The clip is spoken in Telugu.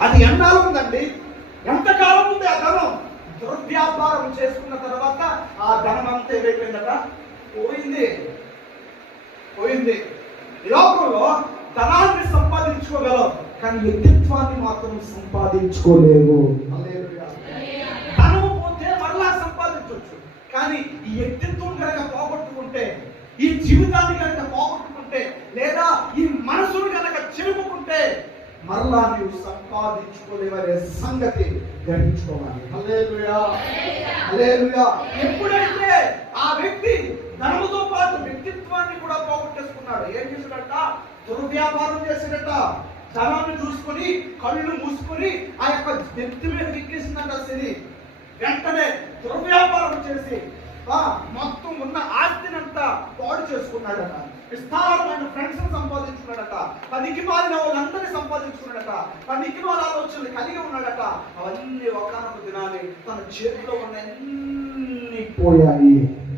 అది ఎన్నాళ్ళు ఉందండి? ఎంతకాలం ఉంది ఆ ధనం? దుర్వ్యాపారం చేసుకున్న తర్వాత ఆ ధనం అంతా ఏమైపోయిందట? పోయింది. పోయింది. ఈ లోకంలో ధనాన్ని సంపాదించుకోగలం కానీ వ్యక్తిత్వాన్ని మాత్రం సంపాదించుకోలేము. ధనం పోతే మరలా సంపాదించవచ్చు కానీ ఈ వ్యక్తిత్వం కనుక పోగొట్టుకుంటే ఈ జీవితాన్ని కనుక పోగొట్టుకుంటే లేదా ఈ మరలా నీవు సంపాదించుకోలేవనే సంగతి గ్రహించుకోవాలి. ఎప్పుడైతే ఆ వ్యక్తి ధనముతో పాటు వ్యక్తిత్వాన్ని కూడా పోగొట్టేసుకున్నాడు ఏం చేశాడట? దుర్వ్యాపారం చేశాడట. ధనాన్ని చూసుకొని కళ్ళు మూసుకొని ఆ యొక్క వ్యక్తి మీద విక్కిస్తుందంట సిరి. వెంటనే దుర్వ్యాపారం చేసి మొత్తం ఉన్న ఆస్తిని అంతా పాడు చేసుకున్నాడట. విస్తారమైన ఫ్రెండ్స్ సంపాదించుకున్నాడట. పనికి మారిన వాళ్ళందరినీ సంపాదించుకున్నాడట. పనికి మాల ఆలోచనలు కలిగి ఉన్నాడట. అవన్నీ ఒకనొక దినాన్ని తన చేతిలో ఉన్న అన్ని పోయాయి.